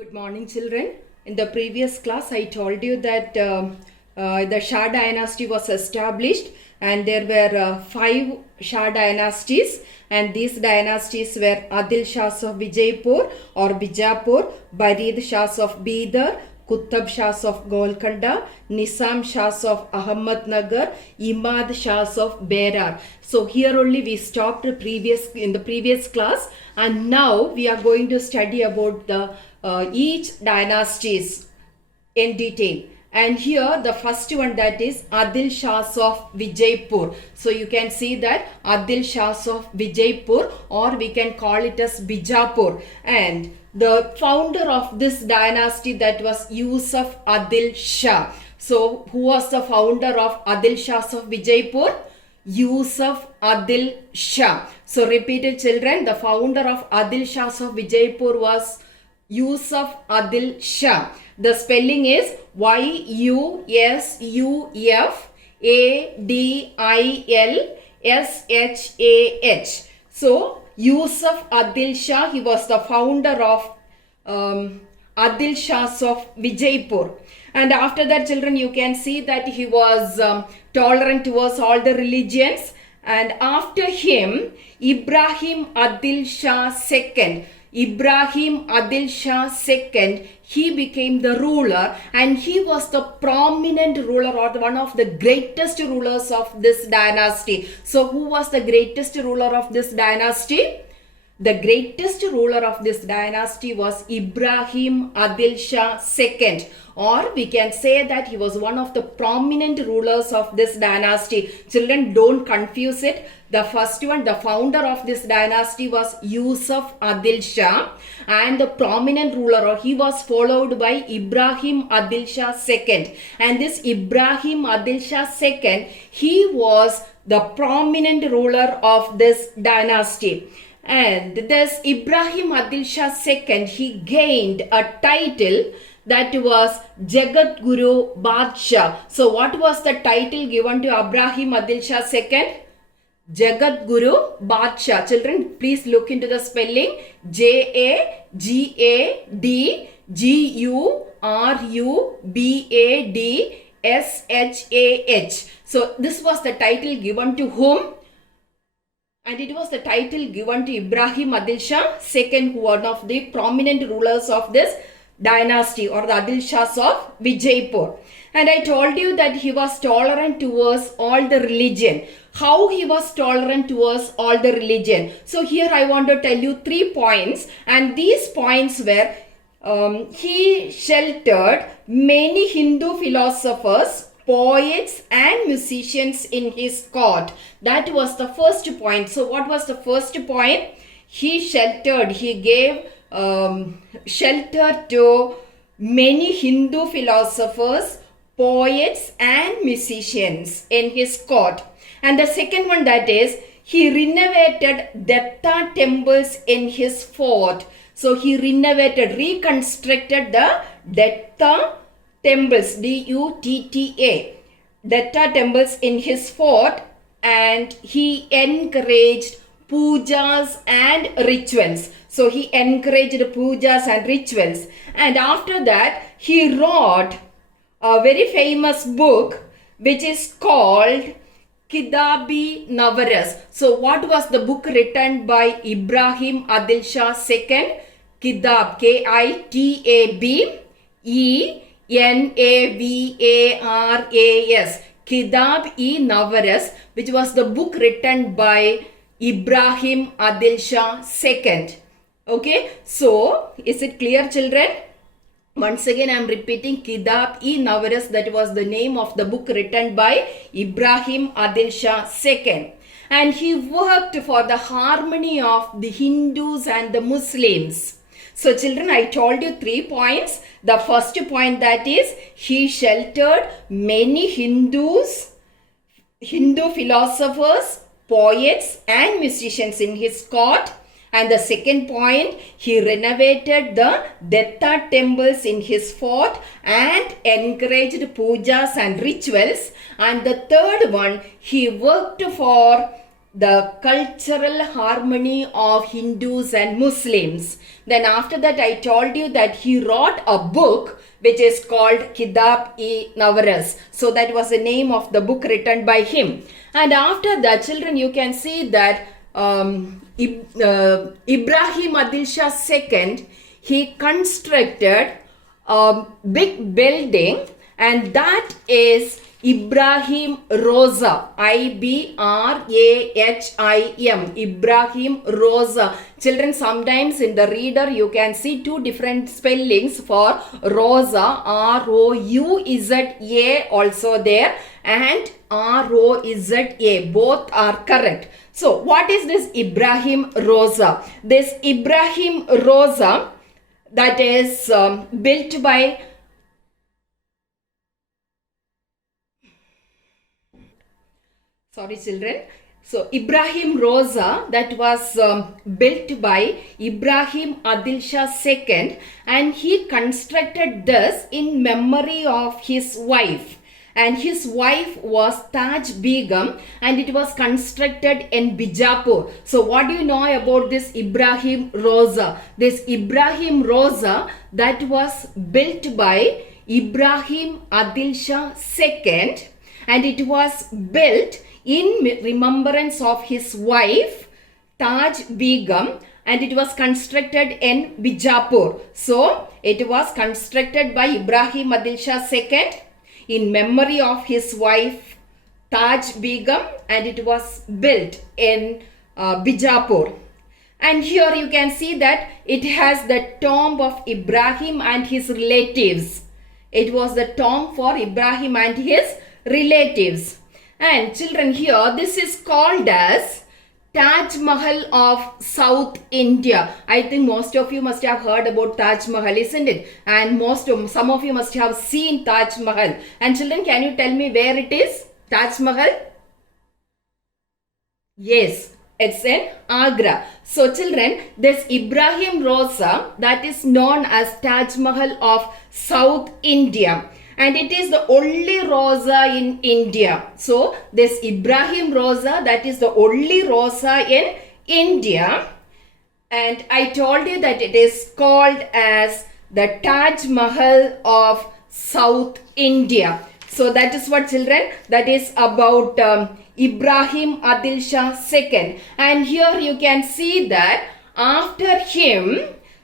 Good morning, children. In the previous class, I told you that the Shah Dynasty was established, and there were five Shah dynasties, and these dynasties were Adil Shahs of Vijaypur or Bijapur, Barid Shahs of Bidar, Kutab Shahs of Golconda, Nizam Shahs of Ahmednagar, Imad Shahs of Berar. So here only we stopped in the previous class, and now we are going to study about the each dynasties in detail. And here the first one, that is Adil Shahs of Vijaypur. So you can see that Adil Shahs of Vijaypur, or we can call it as Bijapur. And the founder of this dynasty, that was Yusuf Adil Shah. So who was the founder of Adil Shahs of Vijaypur? Yusuf Adil Shah. So repeat it, children. The founder of Adil Shahs of Vijaypur was Yusuf Adil Shah. The spelling is Yusuf Adilshah. So Yusuf Adil Shah, he was the founder of Adil Shahs of Vijaypur. And after that, children, you can see that he was tolerant towards all the religions. And after him, Ibrahim Adil Shah II. Ibrahim Adil Shah II, he became the ruler, and he was the prominent ruler, or one of the greatest rulers of this dynasty. So who was the greatest ruler of this dynasty? The greatest ruler of this dynasty was Ibrahim Adil Shah II, or we can say that he was one of the prominent rulers of this dynasty. Children, don't confuse it. The first one, the founder of this dynasty, was Yusuf Adil Shah, and the prominent ruler, or he was followed by Ibrahim Adil Shah II. And this Ibrahim Adil Shah II, he was the prominent ruler of this dynasty. And this Ibrahim Adil Shah II, he gained a title that was Jagat Guru Badshah. So what was the title given to Ibrahim Adil Shah II? Jagat Guru Badshah. Children, please look into the spelling. Jagadgurubadshah. So this was the title given to whom? And it was the title given to Ibrahim Adil Shah II, one of the prominent rulers of this dynasty, or the Adil Shahs of Vijaypur. And I told you that he was tolerant towards all the religion. How he was tolerant towards all the religion? So here I want to tell you 3 points, and these points were he sheltered many Hindu philosophers, poets and musicians in his court. That was the first point. So what was the first point? He gave shelter to many Hindu philosophers, poets and musicians in his court. And the second one, that is, he renovated Detta temples in his fort. So he reconstructed the Detta temples, Dutta, Detta temples in his fort, and he encouraged pujas and rituals. So he encouraged pujas and rituals. And after that, he wrote a very famous book which is called Kitab-i Navaras. So what was the book written by Ibrahim Adil Shah II? Kitab, K-I-T-A-B-E-N-A-V-A-R-A-S. Kitab-i Navaras, which was the book written by Ibrahim Adil Shah II. Okay, so is it clear, children? Once again, I am repeating, Kitab-i Navaras, that was the name of the book written by Ibrahim Adil Shah II. And he worked for the harmony of the Hindus and the Muslims. So children, I told you 3 points. The first point, that is, he sheltered many Hindu philosophers, poets and musicians in his court. And the second point, he renovated the Detta temples in his fort and encouraged pujas and rituals. And the third one, he worked for the cultural harmony of Hindus and Muslims. Then after that I told you that he wrote a book which is called Kitab-i-Navaras. So that was the name of the book written by him. And after that, children, you can see that Ibrahim Adil Shah II, he constructed a big building, and that is Ibrahim Roza, Ibrahim, Ibrahim Roza. Children, sometimes in the reader you can see two different spellings for Roza, R-O-U-Z-A also there, and R-O-Z-A, both are correct. So what is this Ibrahim Roza? This Ibrahim Roza, that is built by children. So Ibrahim Roza, that was built by Ibrahim Adil Shah II, and he constructed this in memory of his wife. And his wife was Taj Begum, and it was constructed in Bijapur. So what do you know about this Ibrahim Roza? This Ibrahim Roza, that was built by Ibrahim Adil Shah II, and it was built in remembrance of his wife Taj Begum, and it was constructed in Bijapur. So it was constructed by Ibrahim Adil Shah II in memory of his wife Taj Begum, and it was built in Bijapur. And here you can see that it has the tomb of Ibrahim and his relatives. It was the tomb for Ibrahim and his relatives. And children, here this is called as Taj Mahal of South India. I think most of you must have heard about Taj Mahal, isn't it? And some of you must have seen Taj Mahal. And children, can you tell me where it is? Taj Mahal? Yes, it's in Agra. So children, this Ibrahim Roza, that is known as Taj Mahal of South India. And it is the only Roza in India. So this Ibrahim Roza, that is the only Roza in India. And I told you that it is called as the Taj Mahal of South India. So that is what, children, that is about Ibrahim Adil Shah II. And here you can see that after him,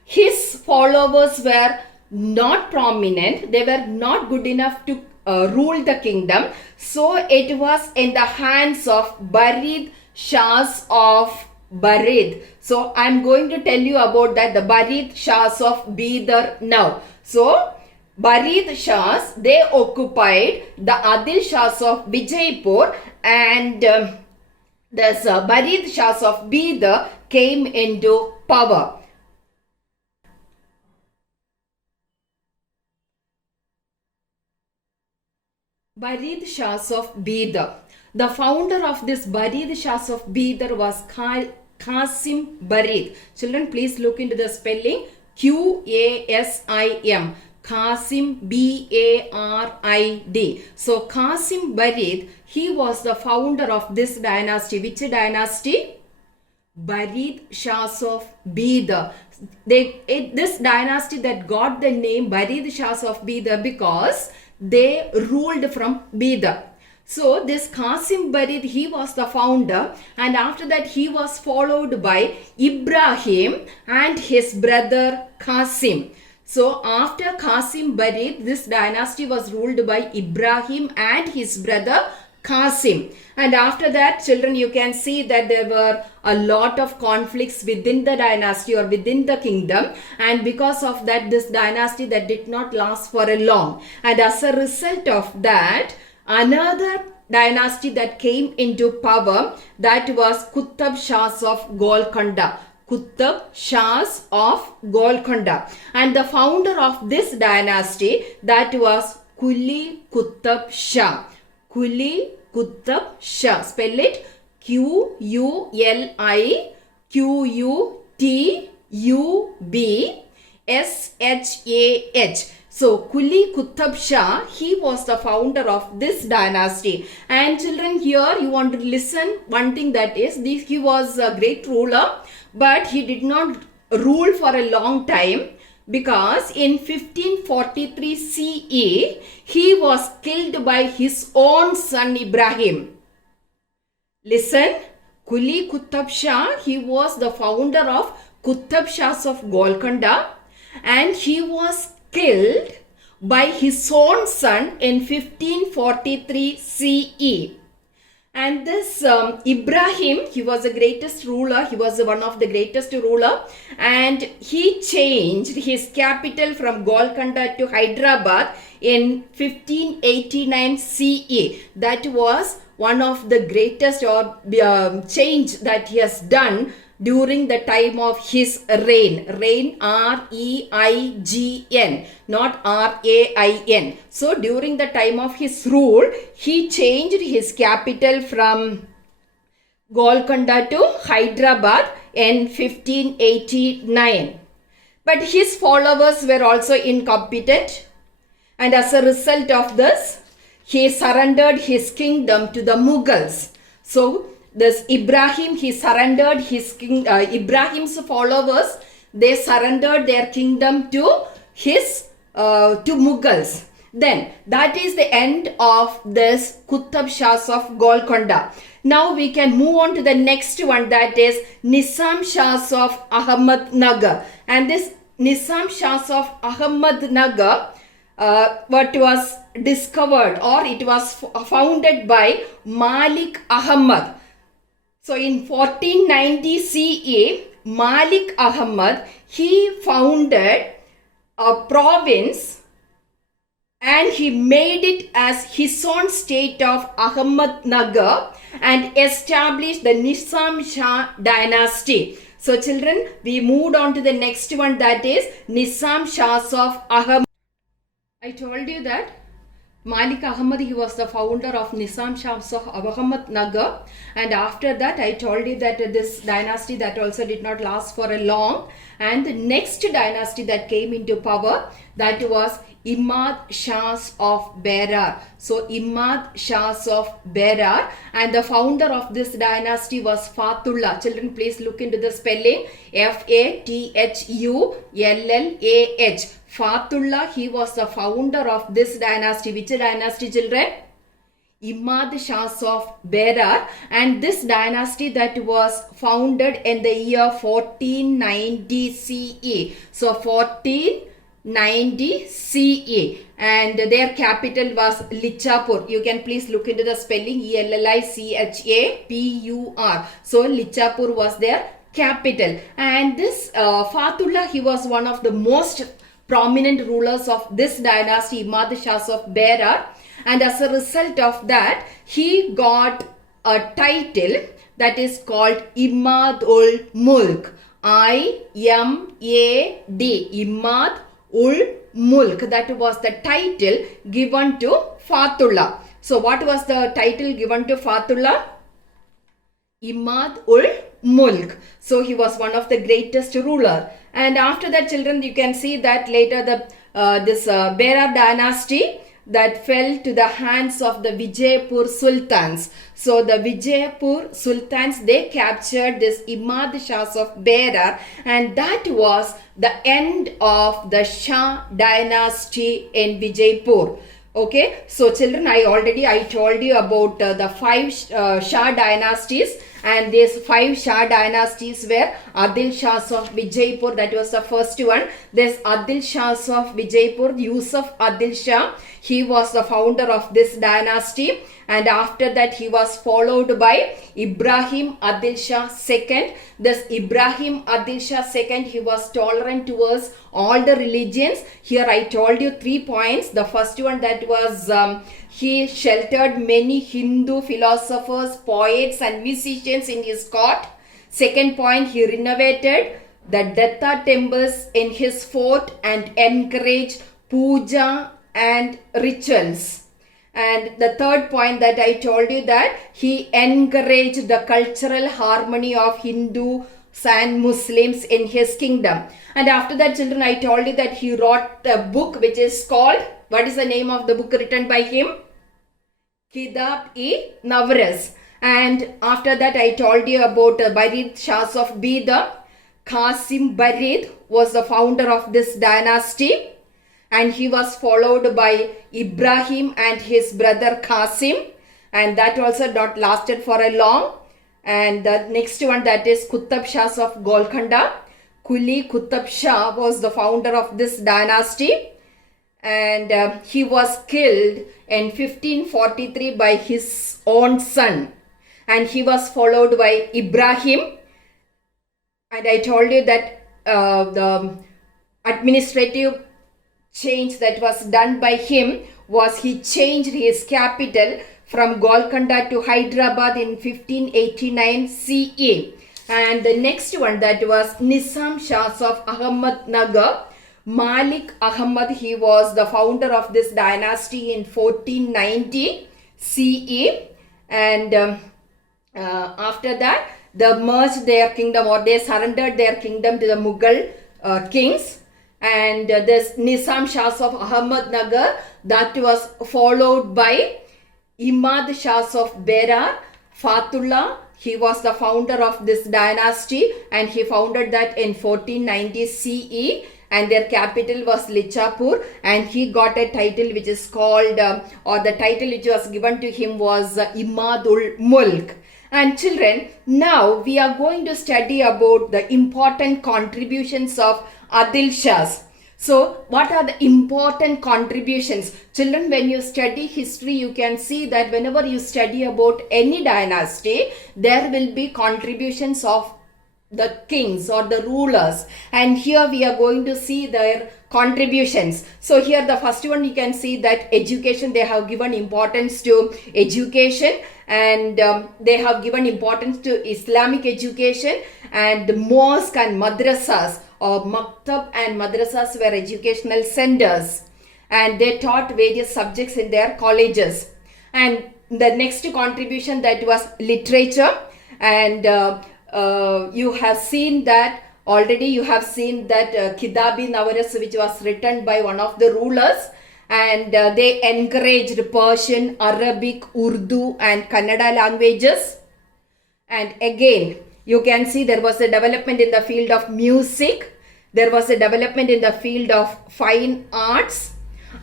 his followers were not prominent. They were not good enough to rule the kingdom. So it was in the hands of Barid Shahs of Barid. So I am going to tell you about that, the Barid Shahs of Bidar now. So Barid Shahs, they occupied the Adil Shahs of Vijaypur, and this Barid Shahs of Bidar came into power. Barid Shahs of Bidar. The founder of this Barid Shahs of Bidar was Qasim Barid. Children, please look into the spelling. Qasim. Qasim, B-A-R-I-D. So Qasim Barid, he was the founder of this dynasty. Which dynasty? Barid Shahs of Bidar. This dynasty that got the name Barid Shahs of Bidar because they ruled from Bidar. So this Qasim Barid, he was the founder, and after that he was followed by Ibrahim and his brother Qasim. So after Qasim Barid, this dynasty was ruled by Ibrahim and his brother Qasim. And after that, children, you can see that there were a lot of conflicts within the dynasty or within the kingdom, and because of that, this dynasty that did not last for a long. And as a result of that, another dynasty that came into power, that was Kutab Shahs of Golconda. Kutab Shahs of Golconda. And the founder of this dynasty, that was Quli Kutab Shah. Quli Kutab Shah. Spell it Q-U-L-I-Q-U-T-U-B-S-H-A-H. So Kuli Kutab Shah, he was the founder of this dynasty. And children, here you want to listen one thing, that is, he was a great ruler, but he did not rule for a long time, because in 1543 CE, he was killed by his own son Ibrahim. Listen, Kuli Kutab Shah, he was the founder of Kutab Shahs of Golconda, and he was killed by his own son in 1543 CE. And this Ibrahim, he was the greatest ruler, he was one of the greatest ruler, and he changed his capital from Golconda to Hyderabad in 1589 CE. That was one of the greatest change that he has done during the time of his reign. Reign, R-E-I-G-N, not R-A-I-N. So during the time of his rule, he changed his capital from Golconda to Hyderabad in 1589. But his followers were also incompetent, and as a result of this, he surrendered his kingdom to the Mughals. So this Ibrahim, he surrendered his Ibrahim's followers, they surrendered their kingdom to Mughals. Then that is the end of this Kutab Shahs of Golconda. Now we can move on to the next one, that is Nizam Shahs of Ahmednagar. And this Nizam Shahs of Ahmednagar, what was discovered, or it was founded by Malik Ahmad. So in 1490 CE, Malik Ahmad, he founded a province and he made it as his own state of Ahmednagar and established the Nizam Shah Dynasty. So children, we moved on to the next one, that is Nizam Shahs of Ahmednagar. I told you that Malik Ahmad, he was the founder of Nizam Shahs of Ahmednagar, and after that I told you that this dynasty that also did not last for a long, and the next dynasty that came into power, that was Imad Shahs of Berar. So Imad Shahs of Berar, and the founder of this dynasty was Fathullah. Children, please look into the spelling, F-A-T-H-U-L-L-A-H. Fathullah, he was the founder of this dynasty. Which dynasty, children? Imad Shahs of Berar, and this dynasty that was founded in the year 1490 CE. So 1490 CE, and their capital was Lichapur. You can please look into the spelling, E-L-L-I-C-H-A-P-U-R. So Lichapur was their capital, and this Fathullah, he was one of the most prominent rulers of this dynasty, Imad Shahs of Berar, and as a result of that, he got a title that is called Imad ul Mulk. I-M-A-D, Imad ul Mulk. That was the title given to Fathullah. So what was the title given to Fathullah? Imad ul Mulk. So he was one of the greatest ruler. And after that, children, you can see that later the Berar dynasty that fell to the hands of the Vijaypur Sultans. So the Vijaypur Sultans, they captured this Imad Shahs of Berar, and that was the end of the Shah Dynasty in Vijaypur. Okay, so children, I told you about the 5 Shah dynasties, and these 5 Shah dynasties were Adil Shahs of Vijaypur, that was the first one. There's Adil Shahs of Vijaypur, Yusuf Adil Shah, he was the founder of this dynasty, and after that he was followed by Ibrahim Adil Shah II. This Ibrahim Adil Shah II, he was tolerant towards all the religions. Here I told you 3 points. The first one, that was he sheltered many Hindu philosophers, poets and musicians in his court. Second point, he renovated the Datta temples in his fort and encouraged puja and rituals. And the third point that I told you, that he encouraged the cultural harmony of Hindu and Muslims in his kingdom. And after that, children, I told you that he wrote a book which is called, what is the name of the book written by him? Kitab-i-Navras. And after that, I told you about Barid Shahs of Bida. Qasim Barid was the founder of this dynasty, and he was followed by Ibrahim and his brother Qasim, and that also not lasted for a long. And the next one, that is Qutb Shahs of Golconda. Quli Qutb Shah was the founder of this dynasty, and he was killed in 1543 by his own son, and he was followed by Ibrahim. And I told you that the administrative change that was done by him was he changed his capital from Golconda to Hyderabad in 1589 CE. And the next one, that was Nizam Shahs of Ahmednagar. Malik Ahmad, he was the founder of this dynasty in 1490 CE. And after that, they merged their kingdom, or they surrendered their kingdom to the Mughal kings. And this Nizam Shahs of Ahmednagar, that was followed by Imad Shahs of Berar. Fatullah, he was the founder of this dynasty, and he founded that in 1490 CE, and their capital was Lichapur, and he got a title which is called, or the title which was given to him was Imadul Mulk. And children, now we are going to study about the important contributions of Adil Shahs. So, what are the important contributions? Children, when you study history, you can see that whenever you study about any dynasty, there will be contributions of the kings or the rulers. And here we are going to see their contributions. So, here the first one, you can see that education, they have given importance to education, and they have given importance to Islamic education, and the mosque and madrasas, or maktab and madrasas, were educational centers, and they taught various subjects in their colleges. And the next contribution, that was literature, and you have seen that already. You have seen that Kitab-i-Navras, which was written by one of the rulers, and they encouraged Persian, Arabic, Urdu and Kannada languages. And again, you can see there was a development in the field of music. There was a development in the field of fine arts.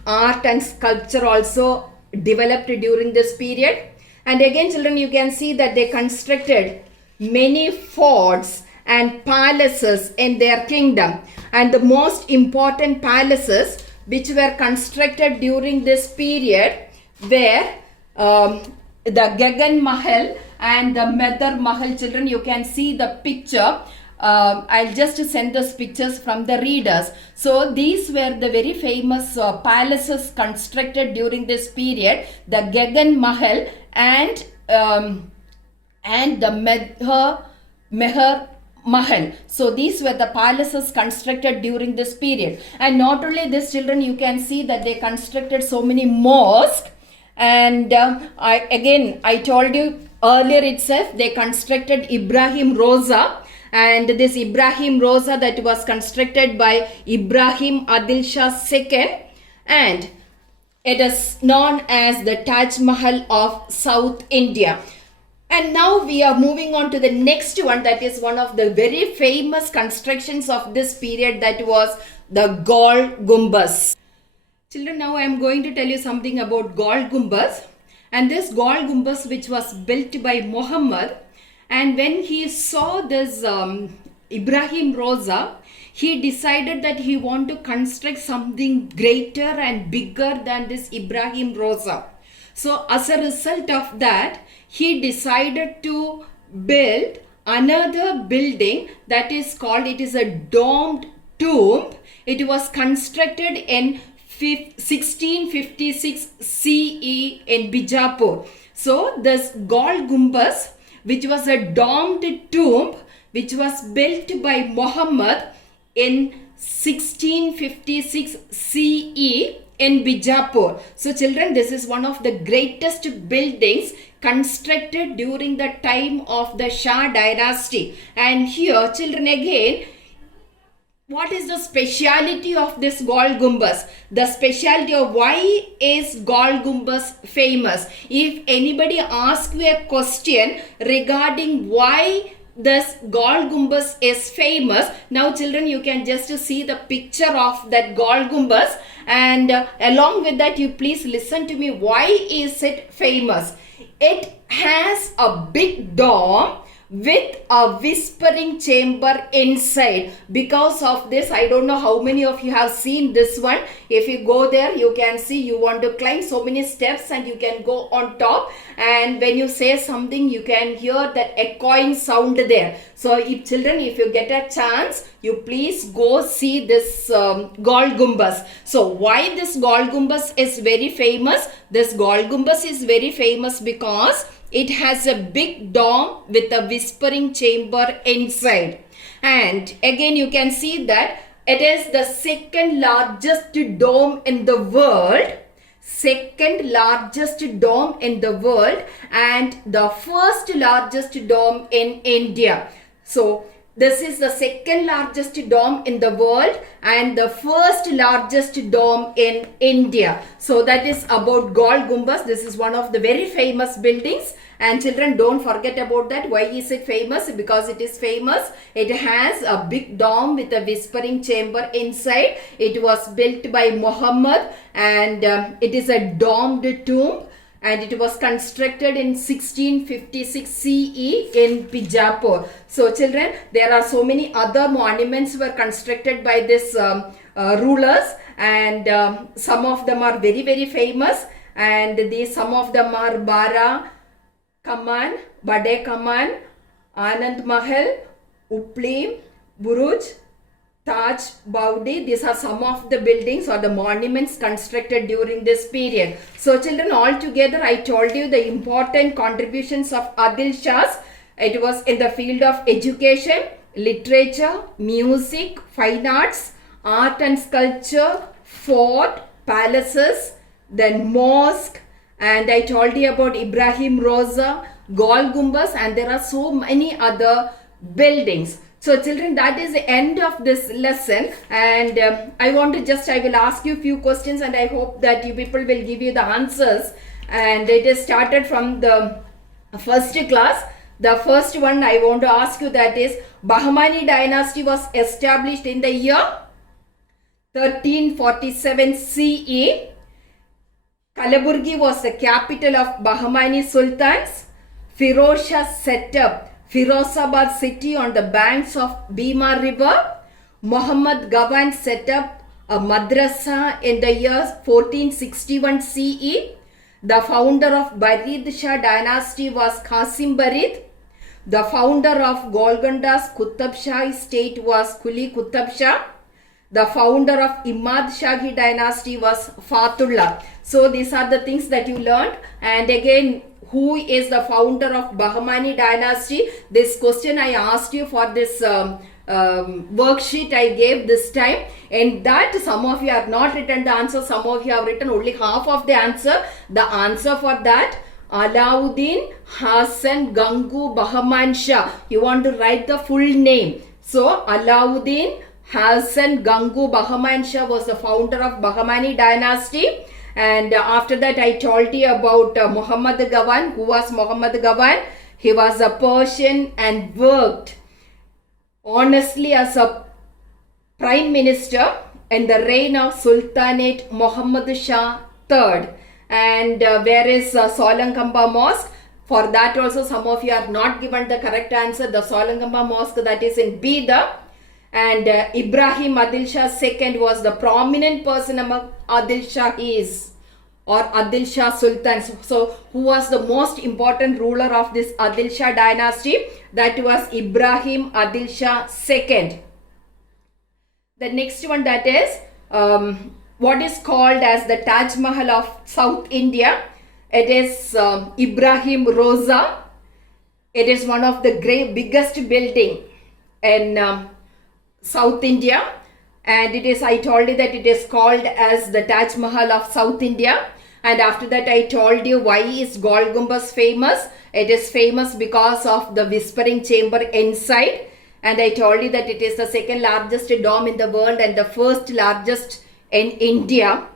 Art and sculpture also developed during this period. And again, children, you can see that they constructed many forts and palaces in their kingdom. And the most important palaces which were constructed during this period were the Gagan Mahal and the Medar Mahal. Children, you can see the picture. I'll just send those pictures from the readers. So these were the very famous palaces constructed during this period, the Gagan Mahal and the Mehar Mahal. So these were the palaces constructed during this period. And not only this, children, you can see that they constructed so many mosques. And I told you earlier itself, they constructed Ibrahim Roza. And this Ibrahim Roza, that was constructed by Ibrahim Adil Shah II. And it is known as the Taj Mahal of South India. And now we are moving on to the next one, that is one of the very famous constructions of this period, that was the Gol Gumbaz. Children, now I am going to tell you something about Gol Gumbaz. And this Gol Gumbaz, which was built by Muhammad, and when he saw this Ibrahim Roza, he decided that he want to construct something greater and bigger than this Ibrahim Roza. So as a result of that, he decided to build another building that is called, it is a domed tomb. It was constructed in 1656 CE in Bijapur. So this Gol Gumbaz, which was a domed tomb, which was built by Muhammad in 1656 CE in Bijapur. So children, this is one of the greatest buildings constructed during the time of the Shah Dynasty. And here, children, again, what is the speciality of this Gol Gumbaz? The speciality of why is Gol Gumbaz famous? If anybody asks you a question regarding why this Gol Gumbaz is famous, now children, you can just see the picture of that Gol Gumbaz, and along with that, you please listen to me. Why is it famous? It has a big dome with a whispering chamber inside. Because of this, I don't know how many of you have seen this one. If you go there, you can see you want to climb so many steps and you can go on top, and when you say something, you can hear that echoing sound there. So if children, if you get a chance, you please go see this Gol Gumbaz. So why this Gol Gumbaz is very famous? This Gol Gumbaz is very famous because it has a big dome with a whispering chamber inside. And again, you can see that it is the second largest dome in the world. Second largest dome in the world, and the first largest dome in India. So this is the second largest dome in the world and the first largest dome in India. So that is about Gol Gumbaz. This is one of the very famous buildings. And children, don't forget about that. Why is it famous? Because it is famous. It has a big dome with a whispering chamber inside. It was built by Muhammad, and it is a domed tomb. And it was constructed in 1656 CE in Bijapur. So children, there are so many other monuments were constructed by these rulers, and some of them are very, very famous. And some of them are Bara Kaman, Bade Kaman, Anand Mahal, Upli, Buruj, Taj, Baudi. These are some of the buildings or the monuments constructed during this period. So children, all together I told you the important contributions of Adil Shahs. It was in the field of education, literature, music, fine arts, art and sculpture, fort, palaces, then mosque, and I told you about Ibrahim Roza, Gol Gumbaz, and there are so many other buildings. So children, that is the end of this lesson, and I will ask you a few questions, and I hope that you people will give you the answers. And it is started from the first class. The first one I want to ask you, that is, Bahmani dynasty was established in the year 1347 CE. Kalaburgi was the capital of Bahmani Sultans. Firoz Shah set up Firozabad city on the banks of Bhima river. Muhammad Gawan set up a madrasa in the year 1461 CE. The founder of Barid Shah dynasty was Qasim Barid. The founder of Golconda's Qutb Shah state was Quli Qutb Shah. The founder of Imad Shahi dynasty was Fatullah. So these are the things that you learned. And again, who is the founder of Bahmani dynasty? This question I asked you for this worksheet I gave this time. And that some of you have not written the answer. Some of you have written only half of the answer. The answer for that, Alauddin Hassan Gangu Bahman Shah. You want to write the full name. So Alauddin Hassan Gangu Bahman Shah was the founder of Bahmani dynasty. And after that, I told you about Muhammad Gawan. Who was Muhammad Gawan? He was a Persian and worked honestly as a prime minister in the reign of Sultanate Muhammad Shah III. And where is Solankamba Mosque? For that also, some of you are not given the correct answer. The Solankamba Mosque, that is in Bida. And Ibrahim Adil Shah II was the prominent person among Adil Shahis or Adil Shah Sultans. So who was the most important ruler of this Adil Shah dynasty? That was Ibrahim Adil Shah II. The next one, that is what is called as the Taj Mahal of South India. It is Ibrahim Roza. It is one of the biggest building in South India, and it is, I told you that it is called as the Taj Mahal of South India. And after that, I told you why is Gol Gumbaz famous. It is famous because of the whispering chamber inside. And I told you that it is the second largest dome in the world and the first largest in India.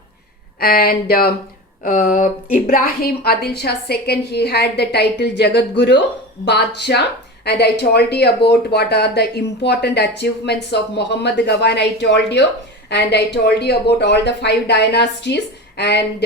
And Ibrahim Adil Shah II, he had the title Jagat Guru Badshah. And I told you about what are the important achievements of Muhammad Gawan. I told you. And I told you about all the 5 dynasties. And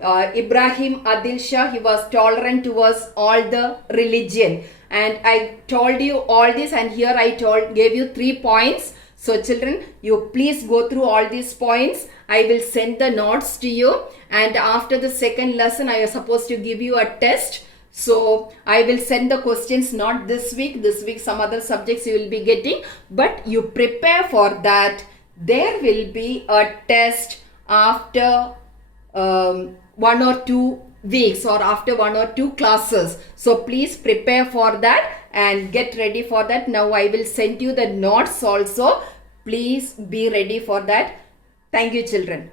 Ibrahim Adil Shah, he was tolerant towards all the religion. And I told you all this, and here I gave you 3 points. So children, you please go through all these points. I will send the notes to you, and after the second lesson, I am supposed to give you a test. So I will send the questions not this week. This week some other subjects you will be getting, but you prepare for that. There will be a test after 1 or 2 weeks or after 1 or 2 classes. So please prepare for that and get ready for that. Now I will send you the notes also. Please be ready for that. Thank you, children.